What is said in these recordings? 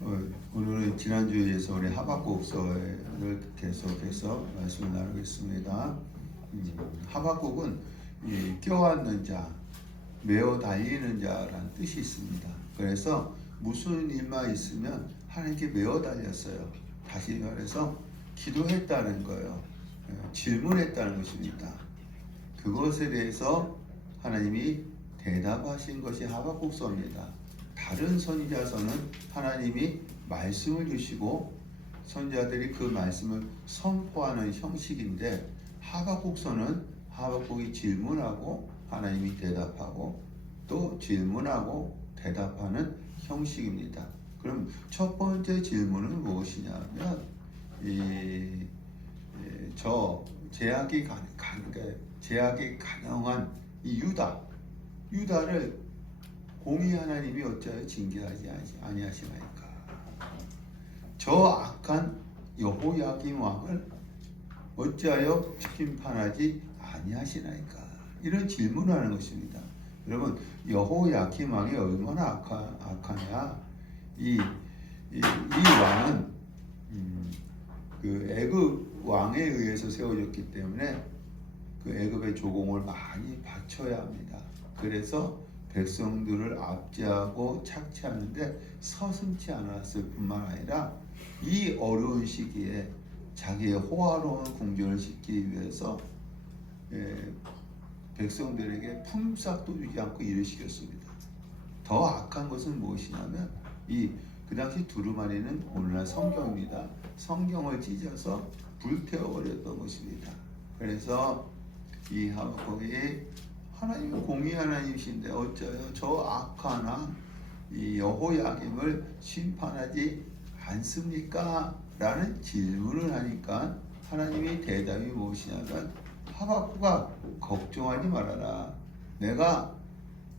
오늘은 지난주에서 우리 하박국서를 계속해서 말씀을 나누겠습니다. 하박국은 껴안는 자, 메어 달리는 자라는 뜻이 있습니다. 그래서 무슨 일만 있으면 하나님께 메어 달렸어요. 다시 말해서 기도했다는 거예요. 질문했다는 것입니다. 그것에 대해서 하나님이 대답하신 것이 하박국서입니다. 다른 선지자서는 하나님이 말씀을 주시고 선지자들이 그 말씀을 선포하는 형식인데, 하박국서는 하박국이 질문하고 하나님이 대답하고 또 질문하고 대답하는 형식입니다. 그럼 첫 번째 질문은 무엇이냐면, 제약이 가능한 이 유다를 공의 하나님이 어찌하여 징계하지 아니하시나이까? 저 악한 여호야김 왕을 어찌하여 심판하지 아니하시나이까? 이런 질문을 하는 것입니다. 여러분, 여호야김 왕이 얼마나 악하냐? 이 왕은 그 애굽 왕에 의해서 세워졌기 때문에 그 애굽의 조공을 많이 바쳐야 합니다. 그래서 백성들을 압제하고 착취하는데 서슴지 않았을 뿐만 아니라 이 어려운 시기에 자기의 호화로운 궁전을 짓기 위해서 백성들에게 품삯도 주지 않고 일을 시켰습니다. 더 악한 것은 무엇이냐면 그 당시 두루마리는 오늘날 성경입니다. 성경을 찢어서 불태워버렸던 것입니다. 그래서 이 하박국이 하나님은 공의 하나님이신데 어쩌여 저 악한 이 여호야김을 심판하지 않습니까? 라는 질문을 하니까 하나님의 대답이 무엇이냐면, 하박국아, 걱정하지 말아라. 내가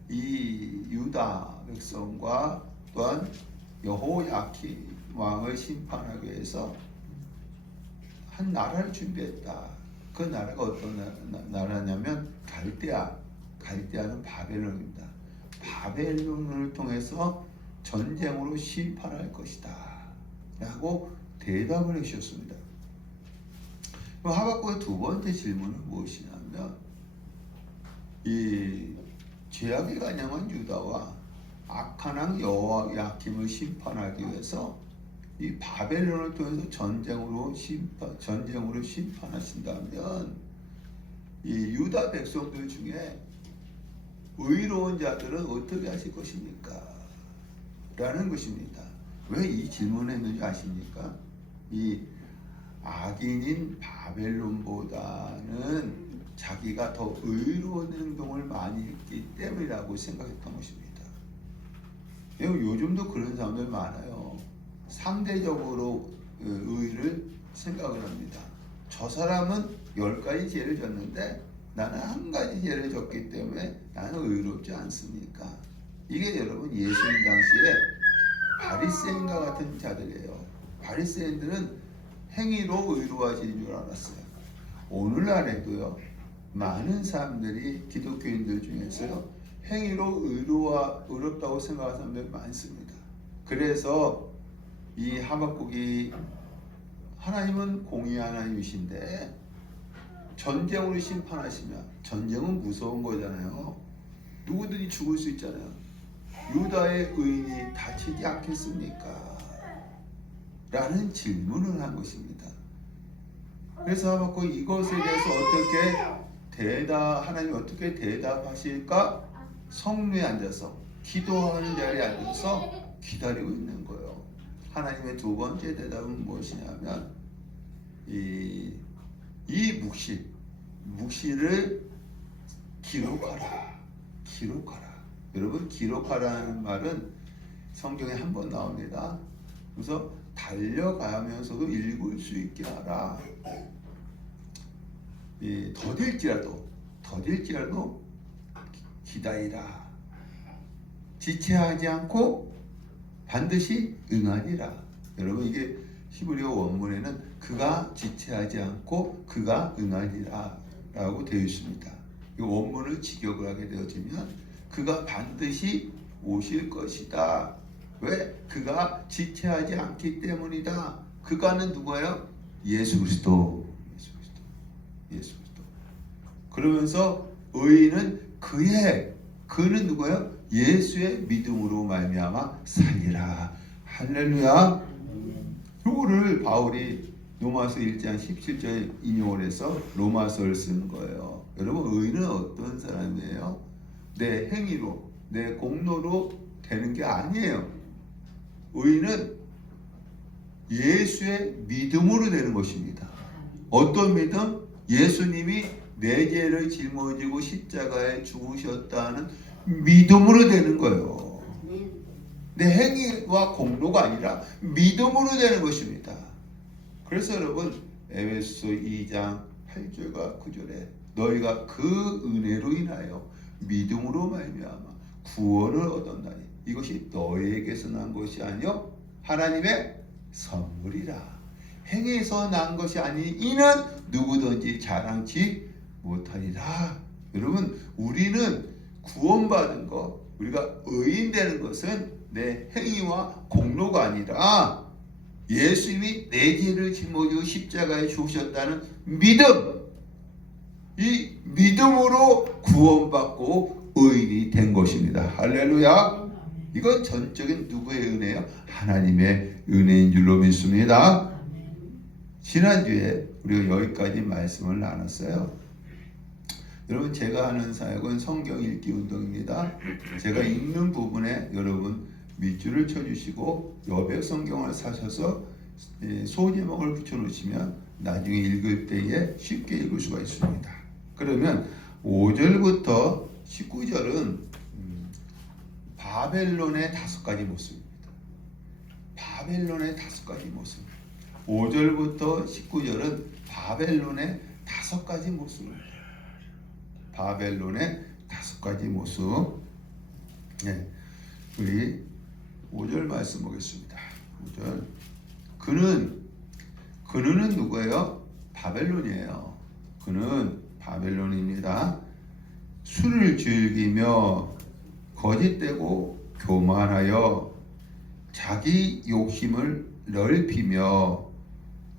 이 유다 백성과 또한 여호야김 왕을 심판하기 위해서 한 나라를 준비했다. 그 나라가 어떤 나라냐면 갈대아는 바벨론입니다. 바벨론을 통해서 전쟁으로 심판할 것이다 라고 대답을 해주셨습니다. 하박국의 두 번째 질문은 무엇이냐면, 이 죄악에 간영한 유다와 악한 왕 여호야김을 심판하기 위해서 이 바벨론을 통해서 전쟁으로 심판하신다면, 이 유다 백성들 중에 의로운 자들은 어떻게 하실 것입니까? 라는 것입니다. 왜 이 질문을 했는지 아십니까? 이 악인인 바벨론보다는 자기가 더 의로운 행동을 많이 했기 때문이라고 생각했던 것입니다. 요즘도 그런 사람들 많아요. 상대적으로 의를 생각을 합니다. 저 사람은 10가지 죄를 졌는데 나는 한 가지 죄를 졌기 때문에 나는 의롭지 않습니까? 이게 여러분 예수님 당시에 바리새인과 같은 자들이에요. 바리새인들은 행위로 의로워지는 줄 알았어요. 오늘날에도요, 많은 사람들이 기독교인들 중에서요, 행위로 의롭다고 생각하는 사람들이 많습니다. 그래서 이 하박국이, 하나님은 공의 하나님이신데 전쟁으로 심판하시면, 전쟁은 무서운 거잖아요. 누구든지 죽을 수 있잖아요. 유다의 의인이 다치지 않겠습니까? 라는 질문을 한 것입니다. 그래서 하박국 이것에 대해서 하나님이 어떻게 대답하실까? 성루에 앉아서, 기도하는 자리에 앉아서 기다리고 있는 거예요. 하나님의 두 번째 대답은 무엇이냐면, 이 묵시를 기록하라. 여러분, 기록하라는 말은 성경에 한 번 나옵니다. 그래서 달려가면서도 읽을 수 있게 하라. 더딜지라도 기다리라. 지체하지 않고 반드시 응하리라. 여러분, 이게 히브리어 원문에는 그가 지체하지 않고 그가 응하리라 라고 되어 있습니다. 이 원문을 직역을 하게 되어지면 그가 반드시 오실 것이다 왜? 그가 지체하지 않기 때문이다. 그가는 누구예요? 예수 그리스도. 예수 그리스도. 예수 그리스도. 그러면서 의인은 그는 누구예요? 예수의 믿음으로 말미암아 살리라. 할렐루야. 요거를 바울이 로마서 1장 17절에 인용을 해서 로마서를 쓴 거예요. 여러분, 의인은 어떤 사람이에요? 내 행위로, 내 공로로 되는 게 아니에요. 의인은 예수의 믿음으로 되는 것입니다. 어떤 믿음? 예수님이 내 죄를 짊어지고 십자가에 죽으셨다는 믿음으로 되는 거예요. 내 행위와 공로가 아니라 믿음으로 되는 것입니다. 그래서 여러분, 에베소 2장 8절과 9절에 너희가 그 은혜로 인하여 믿음으로 말미암아 구원을 얻었나니 이것이 너희에게서 난 것이 아니요 하나님의 선물이라. 행위에서 난 것이 아니 이는 누구든지 자랑치 못하리라. 여러분, 우리는 구원받은 것, 우리가 의인 되는 것은 내 행위와 공로가 아니라 예수님이 내 죄를 짊어지고 십자가에 죽으셨다는 믿음, 이 믿음으로 구원받고 의인이 된 것입니다. 할렐루야. 이건 전적인 누구의 은혜요? 하나님의 은혜인 줄로 믿습니다. 지난주에 우리가 여기까지 말씀을 나눴어요. 여러분, 제가 하는 사역은 성경 읽기 운동입니다. 제가 읽는 부분에 여러분 밑줄을 쳐주시고 여백 성경을 사셔서 소제목을 붙여놓으시면 나중에 읽을 때에 쉽게 읽을 수가 있습니다. 그러면 5절부터 19절은 바벨론의 5가지 모습입니다. 바벨론의 5가지 모습. 5절부터 19절은 바벨론의 5가지 모습. 바벨론의 5가지 모습. 네, 우리 5절 말씀 보겠습니다. 5절. 그는 누구예요? 바벨론이에요. 그는 바벨론입니다. 술을 즐기며 거짓되고 교만하여 자기 욕심을 넓히며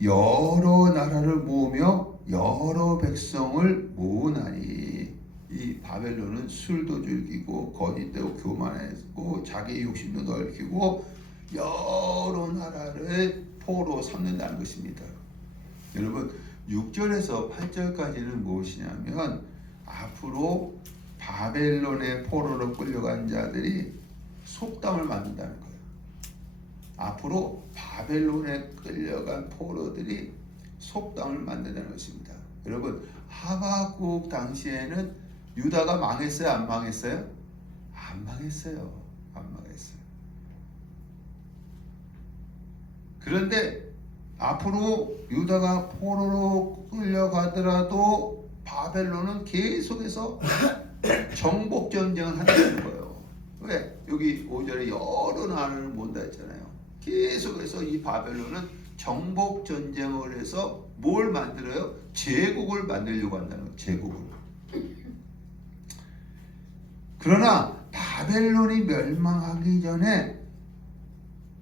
여러 나라를 모으며 여러 백성을 모으나니. 이 바벨론은 술도 즐기고 거짓되고 교만하고 자기 욕심도 넓히고 여러 나라를 포로 삼는다는 것입니다. 여러분, 6절에서 8절까지는 무엇이냐면 앞으로 바벨론의 포로로 끌려간 자들이 속담을 만든다는 거예요. 앞으로 바벨론에 끌려간 포로들이 속담을 만든다는 것입니다. 여러분, 하박국 당시에는 유다가 망했어요? 안 망했어요? 안 망했어요. 안 망했어요. 그런데 앞으로 유다가 포로로 끌려가더라도 바벨론은 계속해서 정복 전쟁을 한다는 거예요. 왜? 여기 5절에 여러 나라를 모은다 했잖아요. 계속해서 이 바벨론은 정복 전쟁을 해서 뭘 만들어요? 제국을 만들려고 한다는 거예요. 제국을. 그러나 바벨론이 멸망하기 전에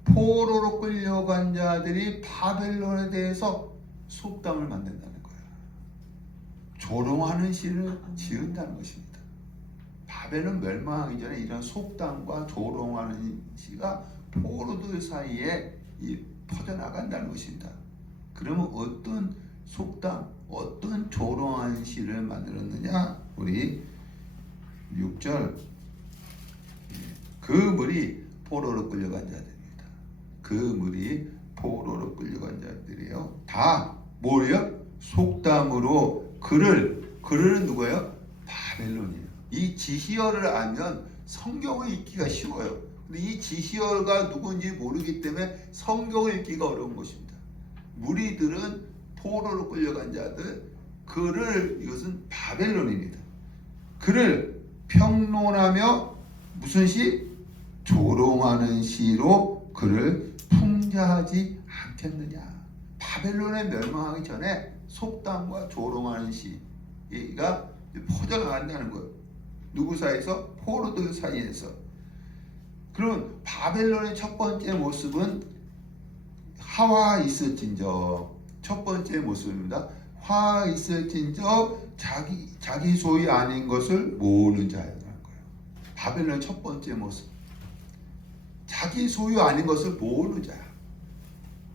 포로로 끌려간 자들이 바벨론에 대해서 속담을 만든다는 거예요. 조롱하는 시를 지은다는 것입니다. 바벨론 멸망하기 전에 이런 속담과 조롱하는 시가 포로들 사이에 퍼져나간다는 것입니다. 그러면 어떤 속담, 어떤 조롱하는 시를 만들었느냐? 우리 6절. 그 물이 포로로 끌려간 자들입니다. 그 물이 포로로 끌려간 자들이요. 다 뭐예요? 속담으로 그를 누구예요? 바벨론이에요. 이 지시어를 알면 성경을 읽기가 쉬워요. 근데 이 지시어가 누군지 모르기 때문에 성경을 읽기가 어려운 것입니다. 무리들은 포로로 끌려간 자들, 이것은 바벨론입니다. 그를 평론하며 무슨 시? 조롱하는 시로 그를 풍자하지 않겠느냐. 바벨론에 멸망하기 전에 속담과 조롱하는 시가 퍼져나간다는 거예요. 누구 사이에서? 포로들 사이에서. 그럼 바벨론의 첫 번째 모습은 화가 있을진저, 첫 번째 모습입니다. 화가 있을진저 자기 소유 아닌 것을 모으는 자라는 거예요. 바벨론의 첫 번째 모습, 자기 소유 아닌 것을 모으는 자야.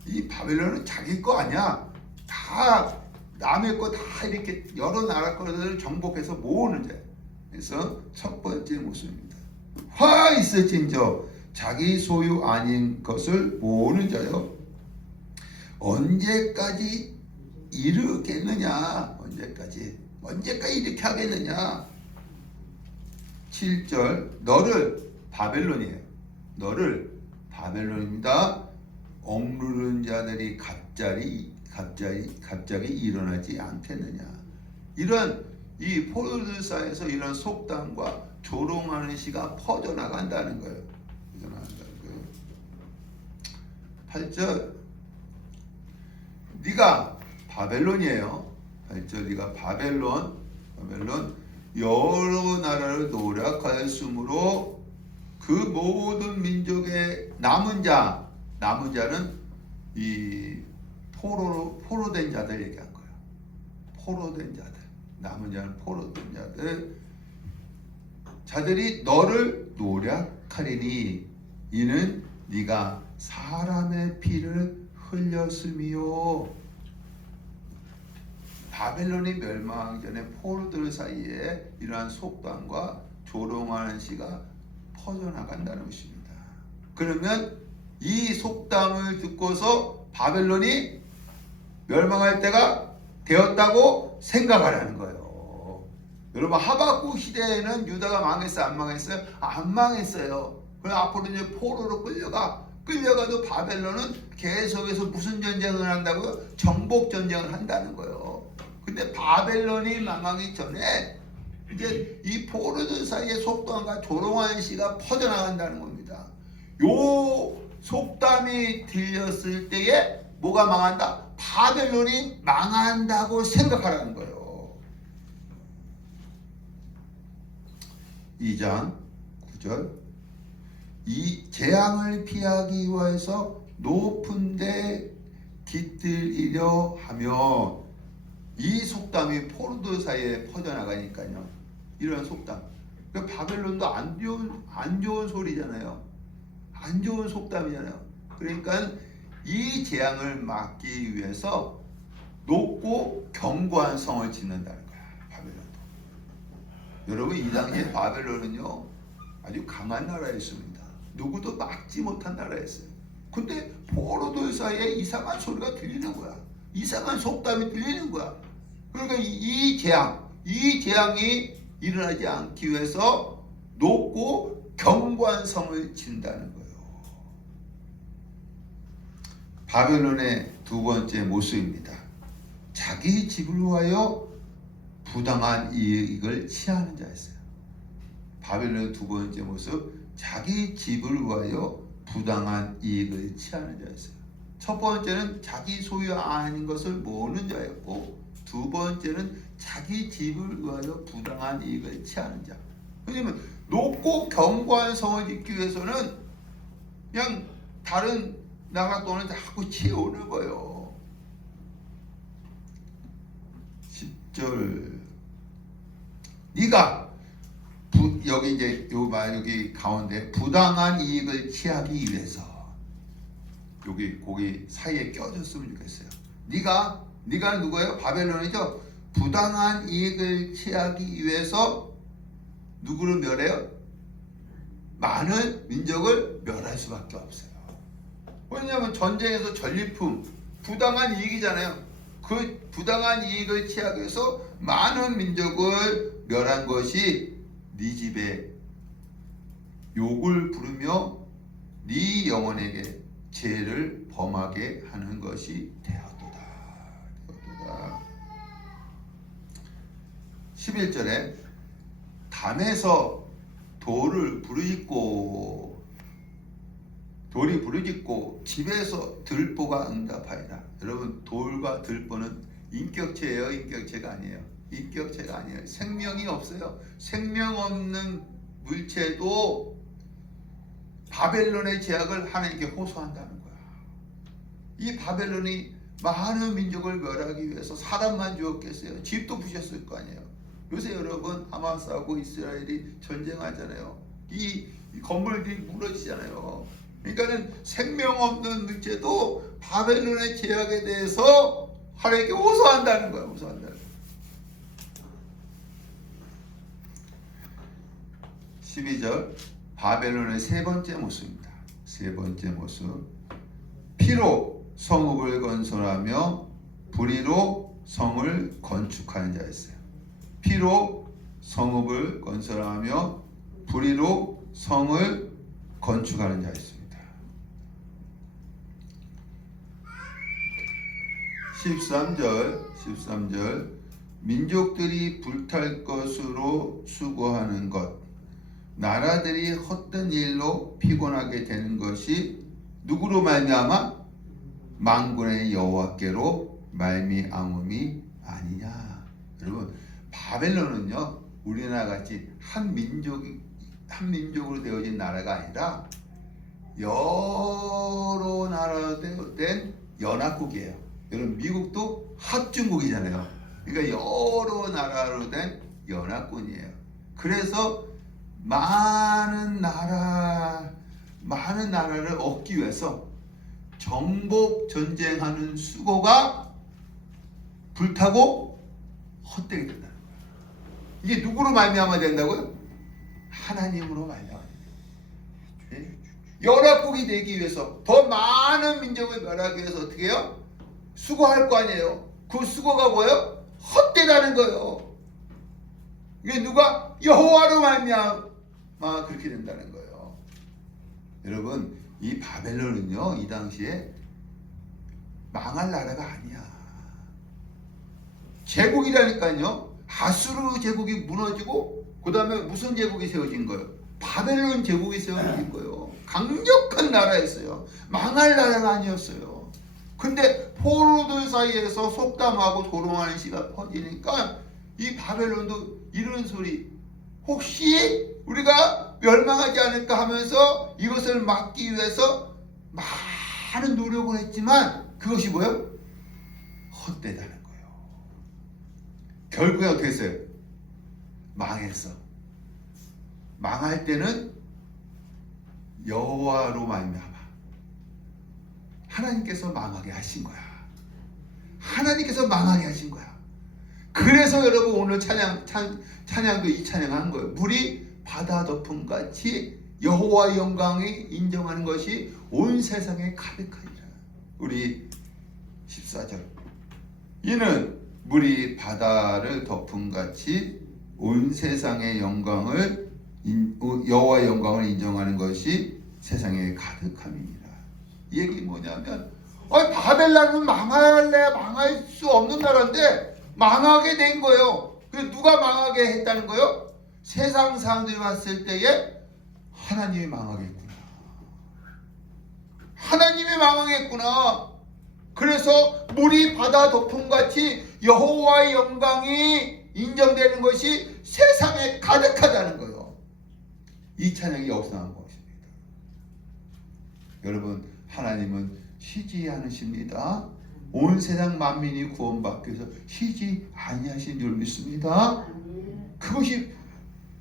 이 바벨론은 자기 거 아니야. 다 남의 거 다 이렇게 여러 나라 거를 정복해서 모으는 자야. 그래서 첫 번째 모습입니다. 화 있을진저 자기 소유 아닌 것을 모으는 자요. 언제까지 이르겠느냐? 언제까지 이렇게 하겠느냐? 7절 너를 바벨론이에요. 너를 바벨론입니다. 억누르는 자들이 갑자기 일어나지 않겠느냐? 이런 이 포로들 사이에서 이런 속담과 조롱하는 시가 퍼져나간다는 거예요. 퍼져나간다는 거예요. 8절 네가 바벨론이에요. 8절 네가 바벨론 여러 나라를 노략하였으므로 그 모든 민족의 남은 자는 이 포로된 자들 얘기한 거예요. 포로된 자들, 남은 자는 포로된 자들이 너를 노략하리니 이는 네가 사람의 피를 흘렸음이요. 바벨론이 멸망하기 전에 포로들 사이에 이러한 속담과 조롱하는 시가 퍼져나간다는 것입니다. 그러면 이 속담을 듣고서 바벨론이 멸망할 때가 되었다고 생각하라는 거예요. 여러분 하박국 시대에는 유다가 망했어요? 안 망했어요? 안 망했어요. 그럼 앞으로 이제 포로로 끌려가도 바벨론은 계속해서 무슨 전쟁을 한다고요? 정복 전쟁을 한다는 거예요. 근데 바벨론이 망하기 전에 이제 이 포로들 사이에 속담과 조롱하는 시가 퍼져나간다는 겁니다. 요 속담이 들렸을 때에 뭐가 망한다? 바벨론이 망한다고 생각하라는 거예요. 2장 9절 이 재앙을 피하기 위해서 높은 데 깃들이려 하며 이 속담이 포로들 사이에 퍼져나가니까요. 이런 속담. 그러니까 바벨론도 안 좋은 소리잖아요. 안 좋은 속담이잖아요. 그러니까 이 재앙을 막기 위해서 높고 견고한 성을 짓는다는 거야. 바벨론도. 여러분 이 당시에 바벨론은요 아주 강한 나라였습니다. 누구도 막지 못한 나라였어요. 근데 포로들 사이에 이상한 소리가 들리는 거야. 이상한 속담이 들리는 거야. 그러니까 이 재앙이 일어나지 않기 위해서 높고 견고한 성을 짓는다는 거예요. 바벨론의 두 번째 모습입니다. 자기 집을 위하여 부당한 이익을 취하는 자였어요. 바벨론의 두 번째 모습, 자기 집을 위하여 부당한 이익을 취하는 자였어요. 첫 번째는 자기 소유 아닌 것을 모으는 자였고, 두 번째는 자기 집을 위하여 부당한 이익을 취하는 자. 왜냐면 높고 견고한 성을 짓기 위해서는 그냥 다른 나라 돈을 자꾸 채우는 거예요. 10절 네가 여기 이제 여기 가운데 부당한 이익을 취하기 위해서 거기 사이에 껴줬으면 좋겠어요. 네가 누구예요? 바벨론이죠. 부당한 이익을 취하기 위해서 누구를 멸해요? 많은 민족을 멸할 수밖에 없어요. 왜냐하면 전쟁에서 전리품 부당한 이익이잖아요. 그 부당한 이익을 취하기 위해서 많은 민족을 멸한 것이 네 집에 욕을 부르며 네 영혼에게 죄를 범하게 하는 것이 되었도다. 11절에 담에서 돌이 부르짖고 집에서 들보가 응답하리라. 여러분 돌과 들보는 인격체예요? 인격체가 아니에요? 인격체가 아니에요. 생명이 없어요. 생명 없는 물체도 바벨론의 제약을 하나님께 호소한다는 거야. 이 바벨론이 많은 민족을 멸하기 위해서 사람만 죽었겠어요? 집도 부셨을 거 아니에요. 요새 여러분 하마스하고 이스라엘이 전쟁하잖아요. 이 건물들이 무너지잖아요. 그러니까는 생명 없는 물체도 바벨론의 제약에 대해서 하나님께 호소한다는 거예요. 호소한다는 거예요. 12절 바벨론의 세 번째 모습입니다. 세 번째 모습. 피로 성읍을 건설하며 불의로 성을 건축하는 자였어요. 피로 성읍을 건설하며 불의로 성을 건축하는 자였습니다. 13절 민족들이 불탈 것으로 수고하는 것, 나라들이 헛된 일로 피곤하게 되는 것이 누구로 말미암아? 만군의 여호와께로 말미암음이 아니냐. 여러분, 바벨론은요 우리나라 같이 한 민족으로 되어진 나라가 아니라 여러 나라로 된 연합국이에요. 여러분, 미국도 합중국이잖아요. 그러니까 여러 나라로 된 연합군이에요. 그래서 많은 나라를 얻기 위해서 정복 전쟁하는 수고가 불타고 헛되게 된다는 거예요. 이게 누구로 말미암아 된다고요? 하나님으로 말미암아. 예? 연합국이 되기 위해서 더 많은 민족을 멸하기 위해서 어떻게 해요? 수고할 거 아니에요. 그 수고가 뭐예요? 헛되다는 거예요. 이게 누가? 여호와로 말미암아 그렇게 된다는 거예요. 여러분, 이 바벨론은요 이 당시에 망할 나라가 아니야. 제국이라니까요. 아수르 제국이 무너지고 그 다음에 무슨 제국이 세워진 거예요? 바벨론 제국이 세워진 거예요. 강력한 나라였어요. 망할 나라가 아니었어요. 근데 포로들 사이에서 속담하고 조롱하는 시가 퍼지니까 이 바벨론도 이런 소리, 혹시 우리가 멸망하지 않을까 하면서 이것을 막기 위해서 많은 노력을 했지만 그것이 뭐예요? 헛되다는 거예요. 결국에 어떻게 했어요? 망했어. 망할 때는 여호와로 말미암아 하나님께서 망하게 하신 거야. 하나님께서 망하게 하신 거야. 그래서 여러분 오늘 찬양도 이 찬양한 거예요. 물이 바다 덮음 같이 여호와의 영광이 인정하는 것이 온 세상에 가득하리라. 우리 14절. 이는 물이 바다를 덮음 같이 온 세상의 영광을 여호와의 영광을 인정하는 것이 세상에 가득함이니라. 이 얘기 뭐냐면 바벨론은 망할 수 없는 나라인데 망하게 된 거예요. 그래서 누가 망하게 했다는 거예요? 세상 사람들이 봤을 때에 하나님이 망하겠구나. 하나님이 망하겠구나. 그래서 물이 바다 덮음같이 여호와의 영광이 인정되는 것이 세상에 가득하다는 거예요. 이 찬양이 여기서 나온 것입니다. 여러분, 하나님은 쉬지 않으십니다. 온 세상 만민이 구원받기 위해서 쉬지 아니하신 줄 믿습니다. 그것이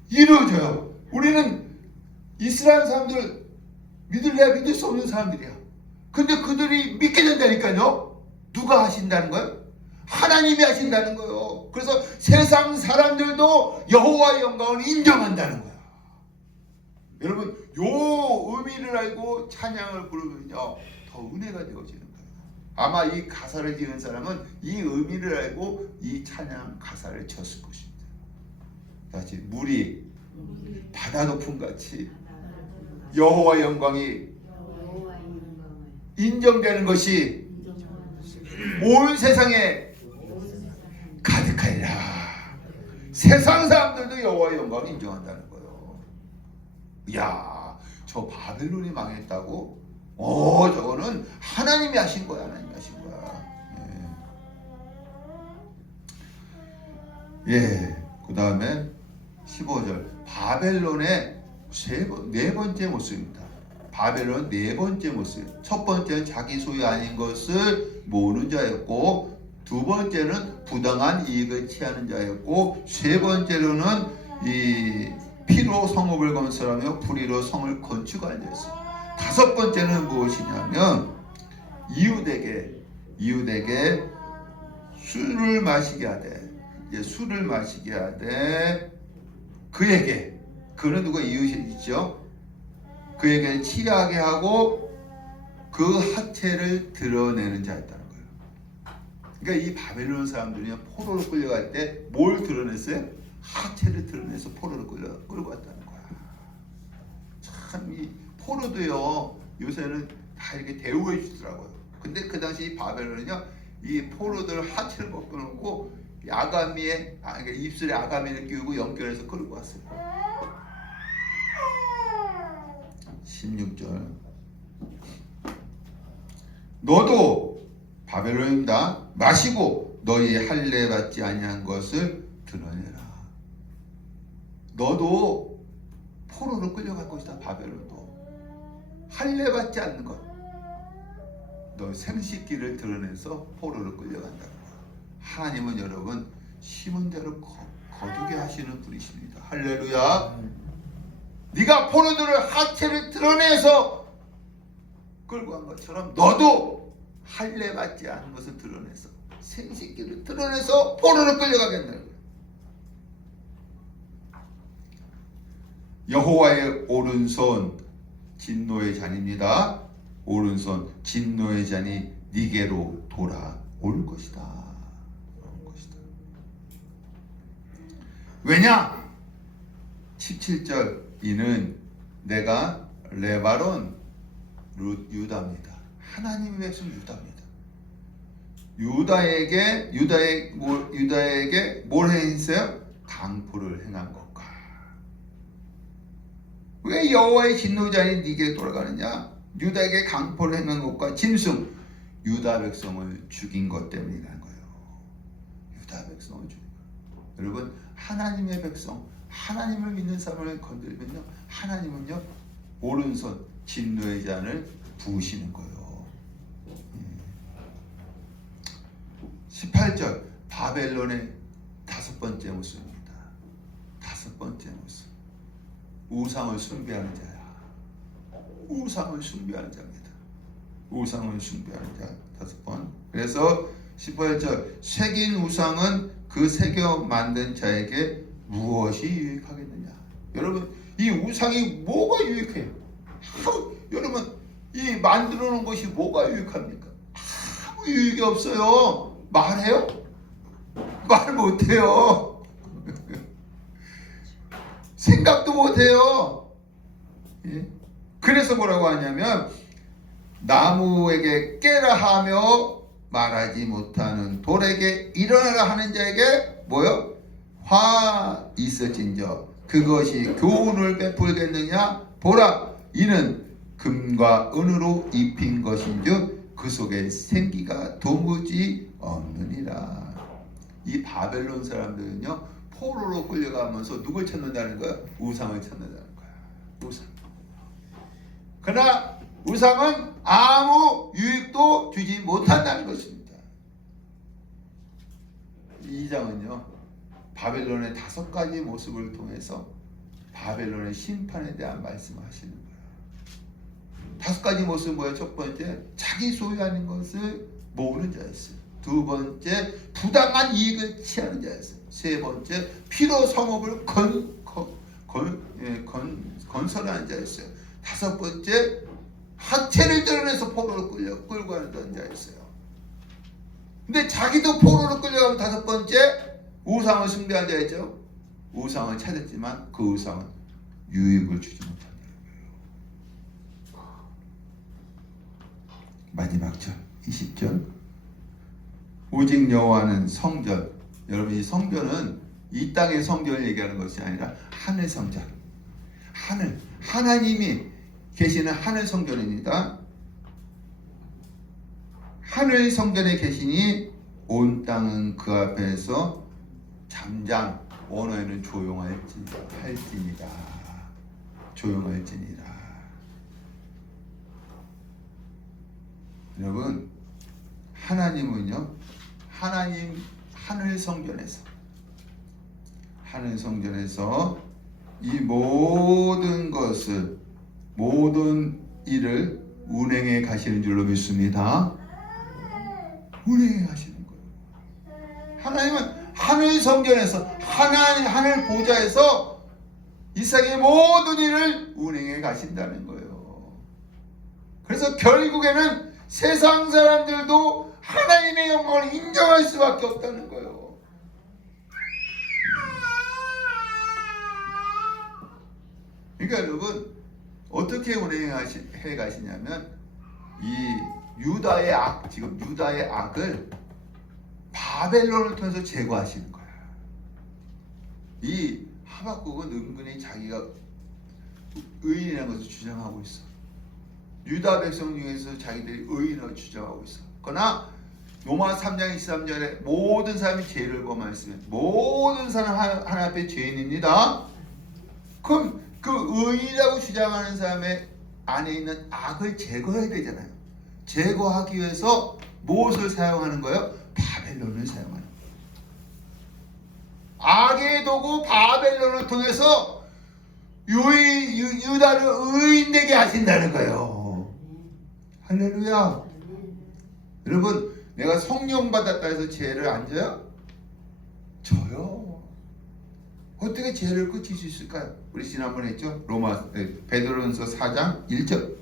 이루어져요. 우리는 이스라엘 사람들 믿을래야 믿을 수 없는 사람들이야. 근데 그들이 믿게 된다니까요. 누가 하신다는 거예요? 하나님이 하신다는 거예요. 그래서 세상 사람들도 여호와의 영광을 인정한다는 거야. 여러분, 요 의미를 알고 찬양을 부르면요 더 은혜가 되어지는 거예요. 아마 이 가사를 지은 사람은 이 의미를 알고 이 찬양 가사를 쳤을 것입니다. 다시, 물이 바다 덮음 같이 여호와의 영광이 인정되는 것이 온 세상에 가득하리라. 세상 사람들도 여호와의 영광을 인정한다는 거예요. 이야, 저 바벨론이 망했다고? 저거는 하나님이 하신 거야. 하나님이 하신 거야. 예. 그 다음에 15절. 바벨론의 네 번째 모습입니다. 바벨론 네 번째 모습. 첫 번째는 자기 소유 아닌 것을 모으는 자였고, 두 번째는 부당한 이익을 취하는 자였고, 세 번째로는 이 피로 성읍을 건설하며 불의로 성을 건축하는 자였어요. 다섯 번째는 무엇이냐면 이웃에게 술을 마시게 하되, 이제 술을 마시게 하되 그에게, 그는 누가 이웃이죠? 그에게 취하게 하고 그 하체를 드러내는 자였다는 거예요. 그러니까 이 바벨론 사람들이 포로로 끌려갈 때 뭘 드러냈어요? 하체를 드러내서 포로로 끌고 갔다는 거야. 참 이 포로도요, 요새는 다 이렇게 대우해 주더라고요. 근데 그 당시 이 바벨론은요, 이 포로들 하체를 벗겨놓고 아가미에, 그러니까 입술에 아가미를 끼우고 연결해서 끌고 왔어요. 16절. 너도 바벨론이다. 마시고 너희 할례 받지 아니한 것을 드러내라. 너도 포로로 끌려갈 것이다. 바벨론도 할례 받지 않는 것, 너 생식기를 드러내서 포로로 끌려간다는 거야. 하나님은 여러분 심은 대로 거두게 하시는 분이십니다. 할렐루야. 네가 포로들을 하체를 드러내서 끌고 간 것처럼 너도 할례 받지 않은 것을 드러내서 생식기를 드러내서 포로로 끌려가겠다는 거야. 여호와의 오른손 진노의 잔입니다. 오른손 진노의 잔이 네게로 돌아올 것이다. 왜냐? 17절. 이는 내가 레바론 유다입니다. 하나님의 백성 유다입니다. 유다에게 뭘 행했어요? 강포를 행한 것과. 왜 여호와의 진노자니 네게 돌아가느냐? 유다에게 강포를 행한 것과 짐승, 유다 백성을 죽인 것 때문이라는 거예요. 유다 백성을 죽인 것. 여러분, 하나님의 백성, 하나님을 믿는 사람을 건드리면요, 하나님은요 오른손 진노의 잔을 부으시는 거예요. 18절. 바벨론의 다섯 번째 모습입니다. 다섯 번째 모습. 우상을 숭배하는 자야. 우상을 숭배하는 자입니다. 우상을 숭배하는 자. 다섯 번. 그래서 18절. 새긴 우상은 그 새겨 만든 자에게 무엇이 유익하겠느냐? 여러분, 이 우상이 뭐가 유익해요? 여러분, 이 만들어 놓은 것이 뭐가 유익합니까? 아무 유익이 없어요. 말해요? 말 못해요. 생각도 못해요. 예? 그래서 뭐라고 하냐면, 나무에게 깨라 하며 말하지 못하는 돌에게 일어나라 하는 자에게 뭐요? 화 있을진저 그것이 교훈을 베풀겠느냐? 보라, 이는 금과 은으로 입힌 것인즉 그 속에 생기가 도무지 없느니라. 이 바벨론 사람들은요, 포로로 끌려가면서 누굴 찾는다는 거야? 우상을 찾는다는 거야. 우상. 그러나 우상은 아무 유익도 주지 못한다는 것입니다. 이 장은요, 바벨론의 다섯 가지 모습을 통해서 바벨론의 심판에 대한 말씀을 하시는 거예요. 다섯 가지 모습은 뭐예요? 첫 번째, 자기 소유 아닌 것을 모으는 자였어요. 두 번째, 부당한 이익을 취하는 자였어요. 세 번째, 피로 성읍을 건설하는 자였어요. 다섯 번째, 하체를 드러내서 포로로 끌고 가는 자였어요. 근데 자기도 포로로 끌려가면 다섯 번째, 우상을 숭배한 자였죠. 우상을 찾았지만 그 우상은 유익을 주지 못한다는 거예요. 마지막 절 20절. 오직 여호와는 성전. 여러분, 이 성전은 이 땅의 성전을 얘기하는 것이 아니라 하늘 성전. 하나님이 계시는 하늘 성전입니다. 하늘 성전에 계시니 온 땅은 그 앞에서 잠잠, 원어에는 조용할지니라. 조용할지니라. 여러분, 하나님은요, 하나님 하늘 성전에서 이 모든 것을, 모든 일을 운행해 가시는 줄로 믿습니다. 운행해 가시는 거예요. 하나님은 하늘 성전에서, 하늘 보좌에서 이 세상의 모든 일을 운행해 가신다는 거예요. 그래서 결국에는 세상 사람들도 하나님의 영광을 인정할 수밖에 없다는 거예요. 그러니까 여러분, 어떻게 운행해 가시냐면, 이 유다의 지금 유다의 악을 바벨론을 통해서 제거하시는 거야. 이 하박국은 은근히 자기가 의인이라는 것을 주장하고 있어. 유다 백성 중에서 자기들이 의인을 주장하고 있어. 그러나 로마 3장 23절에 모든 사람이 죄를 범하였으면 모든 사람 하나 앞에 죄인입니다. 그럼 그 의인이라고 주장하는 사람의 안에 있는 악을 제거해야 되잖아요. 제거하기 위해서 무엇을 사용하는 거예요? 바벨론을 사용하는 거예요. 악의 도구 바벨론을 통해서 유다를 의인되게 하신다는 거예요. 할렐루야. 여러분, 내가 성령 받았다 해서 죄를 안 져요? 져요. 어떻게 죄를 끝일 수 있을까요? 우리 지난번에 했죠? 베드로전서 4장 1절.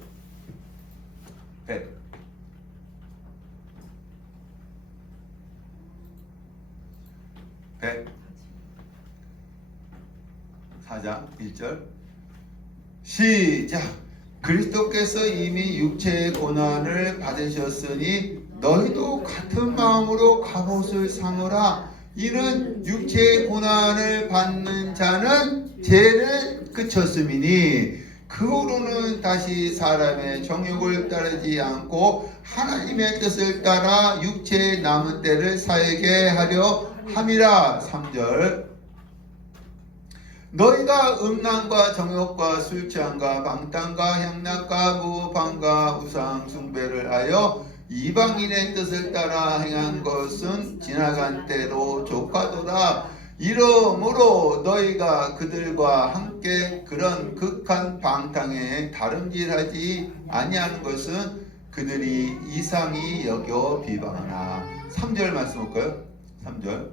4장 1절 시작. 그리스도께서 이미 육체의 고난을 받으셨으니 너희도 같은 마음으로 갑옷을 삼으라. 이는 육체의 고난을 받는 자는 죄를 그쳤음이니 그 후로는 다시 사람의 정욕을 따르지 않고 하나님의 뜻을 따라 육체의 남은 때를 살게 하려 함이라. 3절 너희가 음란과 정욕과 술 취함과 방탕과 향락과 무방과 우상 숭배를 하여 이방인의 뜻을 따라 행한 것은 지나간 때로 족하도다. 이러므로 너희가 그들과 함께 그런 극한 방탕에 다름질하지 아니하는 것은 그들이 이상히 여겨 비방하나. 3절 말씀 볼까요? 3절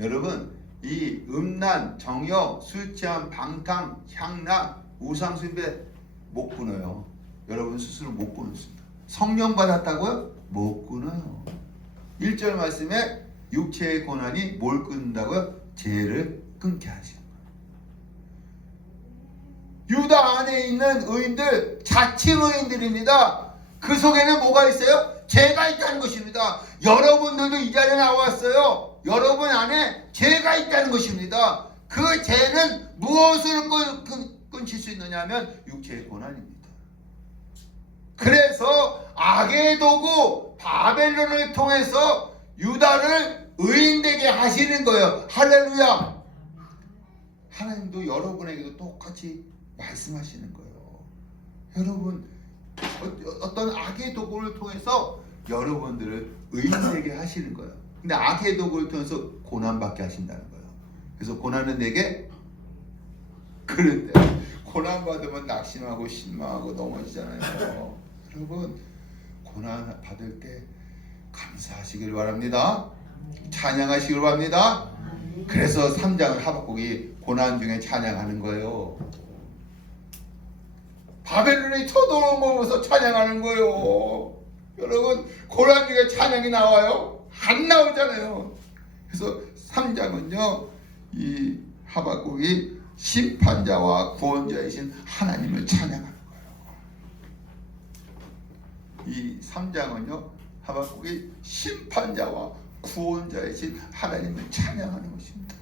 여러분, 이 음란, 정욕, 술 취함, 방탕, 향락, 우상 숭배 못 끊어요. 여러분 스스로 못 끊습니다. 성령 받았다고요? 못 끊어요. 1절 말씀에 육체의 고난이 뭘 끊는다고요? 죄를 끊게 하시는 거예요. 유다 안에 있는 의인들, 자칭 의인들입니다. 그 속에는 뭐가 있어요? 죄가 있다는 것입니다. 여러분들도 이 자리에 나왔어요. 여러분 안에 죄가 있다는 것입니다. 그 죄는 무엇을 끊칠 수 있느냐 하면 육체의 고난입니다. 그래서 악의 도구 바벨론을 통해서 유다를 의인되게 하시는 거예요. 할렐루야. 하나님도 여러분에게도 똑같이 말씀하시는 거예요. 여러분, 어떤 악의 도구를 통해서 여러분들을 의인되게 하시는 거예요. 근데 악의 도구를 통해서 고난받게 하신다는 거예요. 그래서 고난은 내게, 그런데 고난받으면 낙심하고 실망하고 넘어지잖아요. 여러분, 고난 받을 때 감사하시길 바랍니다. 찬양하시길 바랍니다. 그래서 3장을 하박국이 고난 중에 찬양하는 거예요. 바벨론이 쳐들어온 거 보면서 찬양하는 거예요. 여러분, 고난 중에 찬양이 나와요? 안 나오잖아요. 그래서 3장은요, 이 하박국이 심판자와 구원자이신 하나님을 찬양하는 거예요. 이 3장은요, 하박국이 심판자와 구원자이신 하나님을 찬양하는 것입니다.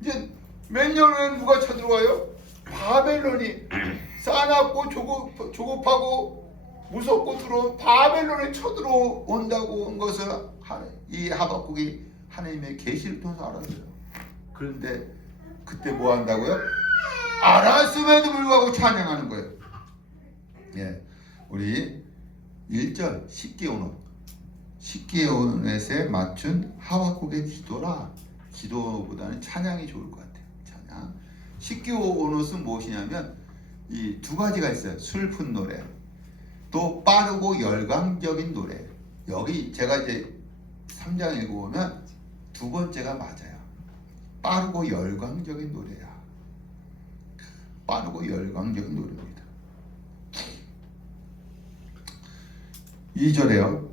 이제 몇 년 후에 누가 쳐들어와요? 바벨론이 싸납고 조급하고 무섭고 들어온 바벨론에 쳐들어온다고 한 것을 이 하박국이 하나님의 계시를 통해서 알았어요. 그런데 그때 뭐 한다고요? 알았음에도 불구하고 찬양하는 거예요. 예, 우리 1절 십기오넷에 맞춘 하박국의 기도라. 기도보다는 찬양이 좋을 것 같아요. 찬양. 십기오넷은 무엇이냐면 이 두 가지가 있어요. 슬픈 노래, 또 빠르고 열광적인 노래. 여기 제가 이제 3장 읽어보면 두 번째가 맞아요. 빠르고 열광적인 노래야. 빠르고 열광적인 노래입니다. 2절에요.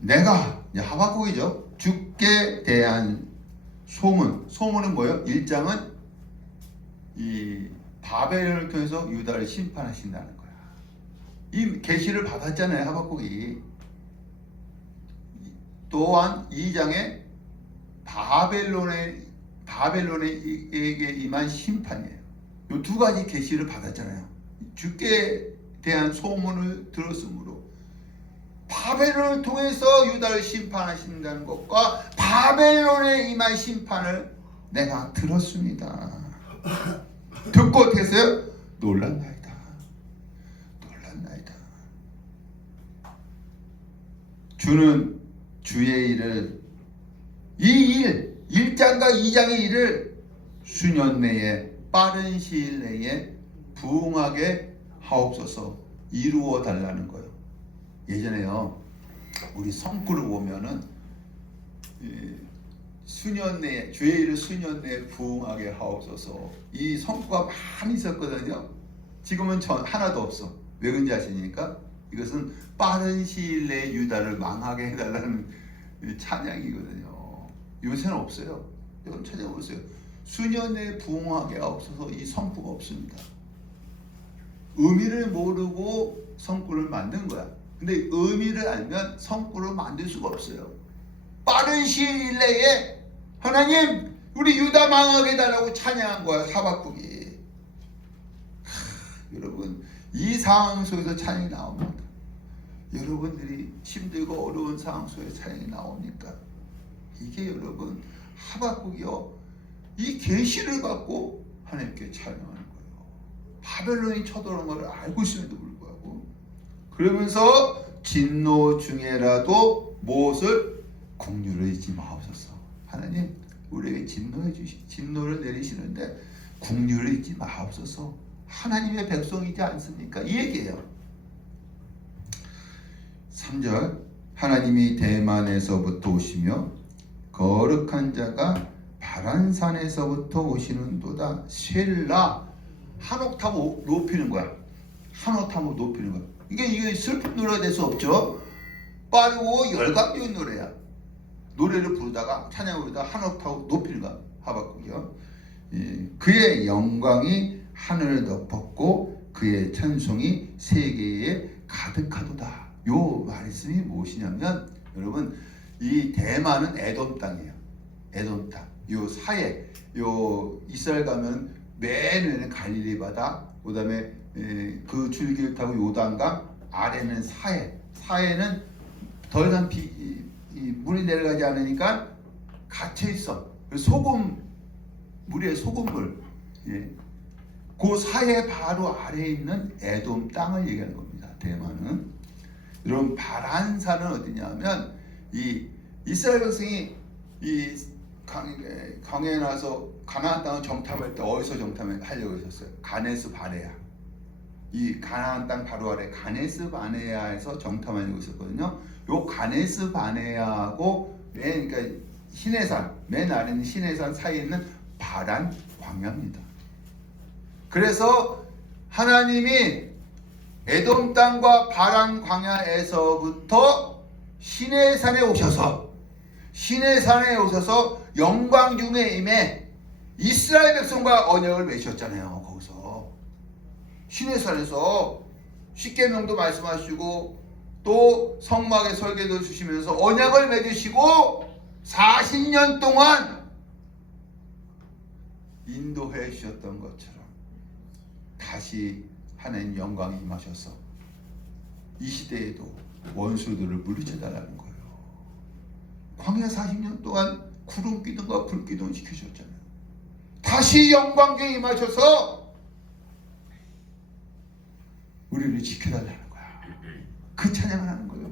내가, 하박국이죠. 주께 대한 소문. 소문은 뭐예요? 1장은 이 바벨론을 통해서 유다를 심판하신다는 거야. 이 계시를 받았잖아요, 하박국이. 또한 2장에 바벨론에게 임한 심판이에요. 이 두 가지 계시를 받았잖아요. 주께 대한 소문을 들었으므로 바벨론을 통해서 유다를 심판하신다는 것과 바벨론에 임한 심판을 내가 들었습니다. 듣고 어떻게 했어요? 놀랐나이다. 주는 주의 일을, 이 일, 1장과 2장의 일을 수년 내에, 빠른 시일 내에 부응하게 하옵소서. 이루어 달라는 거예요. 예전에요, 우리 성구를 보면은 수년 내에, 주의 일을 수년 내에 부응하게 하옵소서. 이 성구가 많이 있었거든요. 지금은 하나도 없어. 왜 그런지 아십니까? 이것은 빠른 시일 내에 유다를 망하게 해달라는 찬양이거든요. 요새는 없어요. 여러분 찾아보세요. 수년 내에 부응하게 하옵소서. 이 성구가 없습니다. 의미를 모르고 성구를 만든 거야. 근데 의미를 알면 성구를 만들 수가 없어요. 빠른 시일 내에 하나님, 우리 유다 망하게 해달라고 찬양한 거야, 하박국이. 여러분, 이 상황 속에서 찬양이 나옵니다. 여러분들이 힘들고 어려운 상황 속에서 찬양이 나옵니까? 이게 여러분, 하박국이요, 이 계시를 갖고 하나님께 찬양하는 거예요. 바벨론이 쳐들어오는 것을 알고 있음에도 불구하고, 그러면서 진노 중에라도 무엇을? 긍휼을 잊지 마옵소서. 하나님, 우리에게 진노를 내리시는데 긍휼을 잊지 마옵소서. 하나님의 백성이지 않습니까? 이 얘기예요. 3절, 하나님이 대만에서부터 오시며 거룩한 자가 바란산에서부터 오시는도다. 셀라. 한 옥타브 높이는 거야. 한 옥타브 높이는 거야. 이게 슬픈 노래가 될 수 없죠. 빠르고 열광적인 노래야. 노래를 부르다가, 찬양을 부르다가 한 옥타브 높이는 거야, 하박국이요. 그의 영광이 하늘을 덮었고 그의 찬송이 세계에 가득하도다. 요 말씀이 무엇이냐면, 여러분, 이 대만은 에돔 땅이에요. 에돔 땅. 요 사해, 요 이스라엘 가면 맨 위에는 갈릴리 바다, 그 다음에 그 줄기를 타고 요단강, 아래는 사해. 사해는 더 이상 물이 내려가지 않으니까 갇혀 있어. 물에 소금물. 그 사해 바로 아래에 있는 에돔 땅을 얘기하는 겁니다. 대만은. 여러분, 바란산은 어디냐면, 이 이스라엘 백성이 이 강에 나서 가나안 땅을 정탐할 때 어디서 정탐하려고 했었어요? 가네스 바네아. 이 가나안 땅 바로 아래 가네스 바네아에서 정탐하려고 했었거든요. 요 가네스 바네아하고 그러니까 시내산, 맨 아래는 시내산 사이에 있는 바란 광야입니다. 그래서 하나님이 에돔 땅과 바란 광야에서부터 시내산에 오셔서 영광 중에 임해 이스라엘 백성과 언약을 맺으셨잖아요. 거기서 시내산에서 십계명도 말씀하시고 또 성막의 설계도 주시면서 언약을 맺으시고 40년 동안 인도해 주셨던 것처럼 다시 하나님 영광이 임하셔서 이 시대에도 원수들을 물리쳐달라는 거예요. 광야 40년 동안 구름 기둥과 불 기둥을 지켜주셨잖아요. 다시 영광에 임하셔서 우리를 지켜달라는 거야. 그 찬양을 하는 거예요.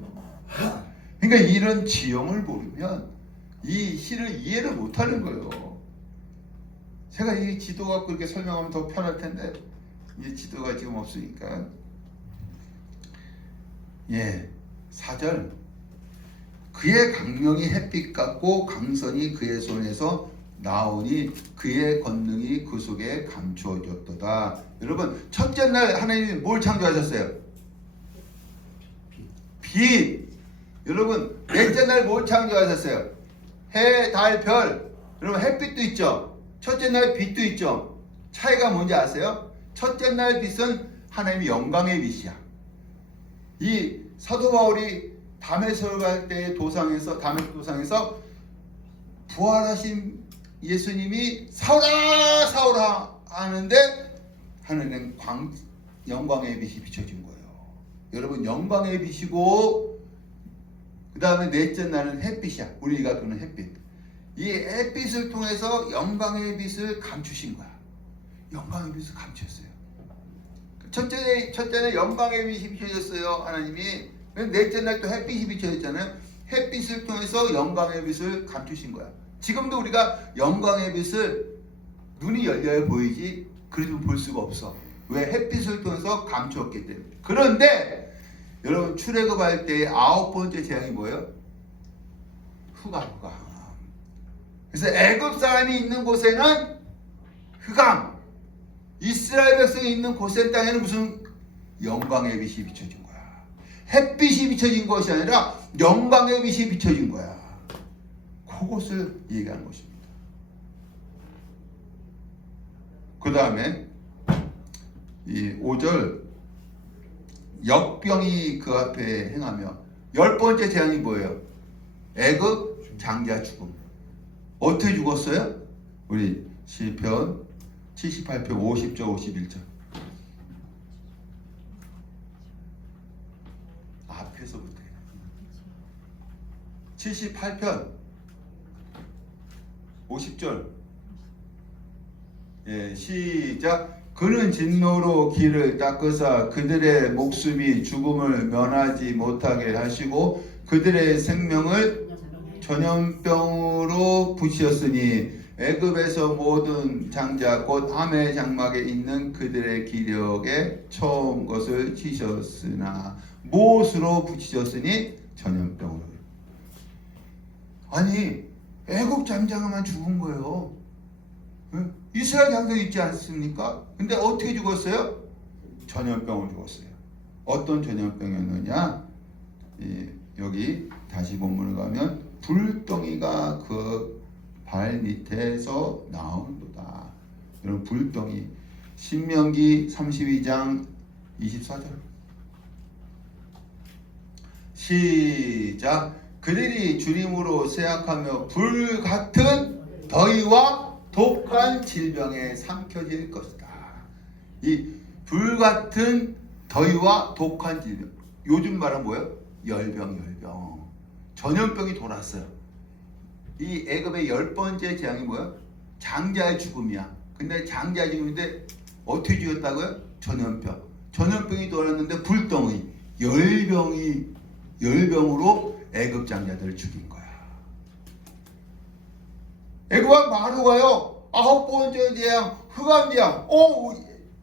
그러니까 이런 지형을 모르면 이 시를 이해를 못하는 거예요. 제가 이 지도 갖고 이렇게 설명하면 더 편할 텐데 이 지도가 지금 없으니까. 예, 4절. 그의 강명이 햇빛 같고 강선이 그의 손에서 나오니 그의 권능이 그 속에 감추어졌도다. 여러분, 첫째 날 하나님이 뭘 창조하셨어요? 빛. 여러분, 넷째 날 뭘 창조하셨어요? 해, 달, 별. 여러분, 햇빛도 있죠. 첫째 날 빛도 있죠. 차이가 뭔지 아세요? 첫째 날 빛은 하나님의 영광의 빛이야. 이 사도 바울이 다메섹 갈 때 다메섹 도상에서 부활하신 예수님이 사울아 사울아 하는데 하늘은 영광의 빛이 비춰진 거예요. 여러분, 영광의 빛이고 그 다음에 넷째 날은 햇빛이야. 우리가 그는 햇빛. 이 햇빛을 통해서 영광의 빛을 감추신 거야. 영광의 빛을 감추었어요. 첫째는 영광의 빛이 비춰졌어요. 하나님이. 넷째 날 또 햇빛이 비춰졌잖아요. 햇빛을 통해서 영광의 빛을 감추신 거야. 지금도 우리가 영광의 빛을 눈이 열려야 보이지 그래도 볼 수가 없어. 왜? 햇빛을 통해서 감추었기 때문에. 그런데 여러분, 출애굽할 때 9번째 재앙이 뭐예요? 흑암. 그래서 애굽 사람이 있는 곳에는 흑암, 이스라엘 백성이 있는 고센 땅에는 무슨 영광의 빛이 비춰진 거야. 햇빛이 비춰진 것이 아니라 영광의 빛이 비춰진 거야. 그것을 얘기하는 것입니다. 그 다음에 이 5절, 역병이 그 앞에 행하며. 10번째 재앙이 뭐예요? 애굽 장자 죽음. 어떻게 죽었어요? 우리 시편 78편 50절 51절. 앞에서부터 78편 50절. 예, 시작. 그는 진노로 길을 닦으사 그들의 목숨이 죽음을 면하지 못하게 하시고 그들의 생명을 전염병으로 부시었으니 애굽에서 모든 장자 곧 함의 장막에 있는 그들의 기력에 처음 것을 치셨으나 무엇으로 부치셨으니 전염병으로. 아니, 애굽 장자만 죽은 거예요. 이스라엘 장자도 있지 않습니까? 근데 어떻게 죽었어요? 전염병을 죽었어요. 어떤 전염병이었느냐? 여기 다시 본문을 가면 불덩이가 그 발 밑에서 나온도다. 여러분, 불덩이. 신명기 32장 24절. 시작. 그들이 주림으로 쇠약하며 불같은 더위와 독한 질병에 삼켜질 것이다. 이 불같은 더위와 독한 질병. 요즘 말은 뭐예요? 열병. 전염병이 돌았어요. 이 애굽의 10번째 재앙이 뭐야? 장자의 죽음이야. 근데 장자의 죽음인데 어떻게 죽였다고요? 전염병. 전염병이 돌았는데 불덩이, 열병으로 애굽 장자들을 죽인 거야. 애굽 왕 마루가요, 9번째 재앙, 흑암 재앙.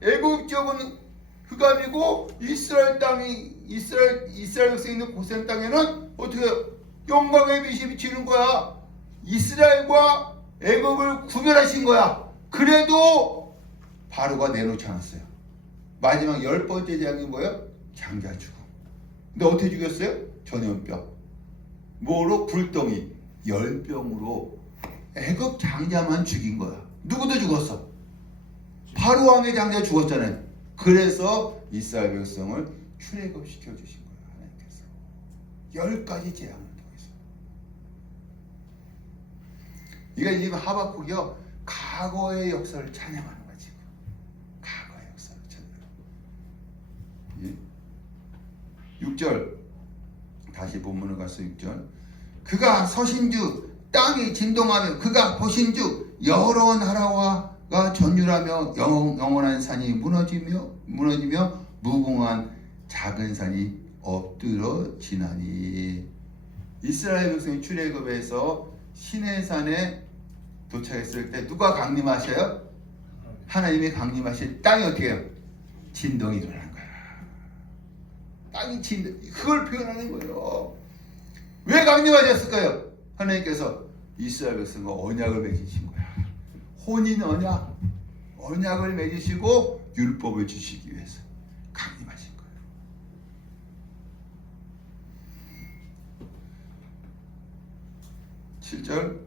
애굽 지역은 흑암이고 이스라엘 백성이 있는 고센 땅에는 어떻게 영광의 빛이 비치는 거야. 이스라엘과 애굽을 구별하신 거야. 그래도 바로가 내놓지 않았어요. 마지막 10번째 재앙이 뭐예요? 장자 죽음. 근데 어떻게 죽였어요? 전염병. 뭐로? 불덩이, 열병으로 애굽 장자만 죽인 거야. 누구도 죽었어. 바로 왕의 장자 죽었잖아요. 그래서 이스라엘 백성을 출애굽시켜 주신 거예요. 하나님께서 10가지 재앙을 통해서. 이게 지금 하박국이요, 과거의 역사를 찬양하는 거야. 지금 과거의 역사를 찬양. 6절 다시 본문을 가서 6절. 그가 서신주 땅이 진동하며 그가 보신주 여러 나라와가 전율하며 영원한 산이 무너지며 무궁한 작은 산이 엎드러지나니. 이스라엘 백성이 출애굽에서 시내산에 도착했을 때 누가 강림하셔요? 하나님이 강림하실 땅이 어떻게 해요? 진동이 일어나는 거야. 땅이 진동. 그걸 표현하는 거예요. 왜 강림하셨을까요? 하나님께서 이스라엘 백성과 언약을 맺으신 거야. 혼인 언약, 언약을 맺으시고 율법을 주시기 위해서 강림하신 거예요. (7절)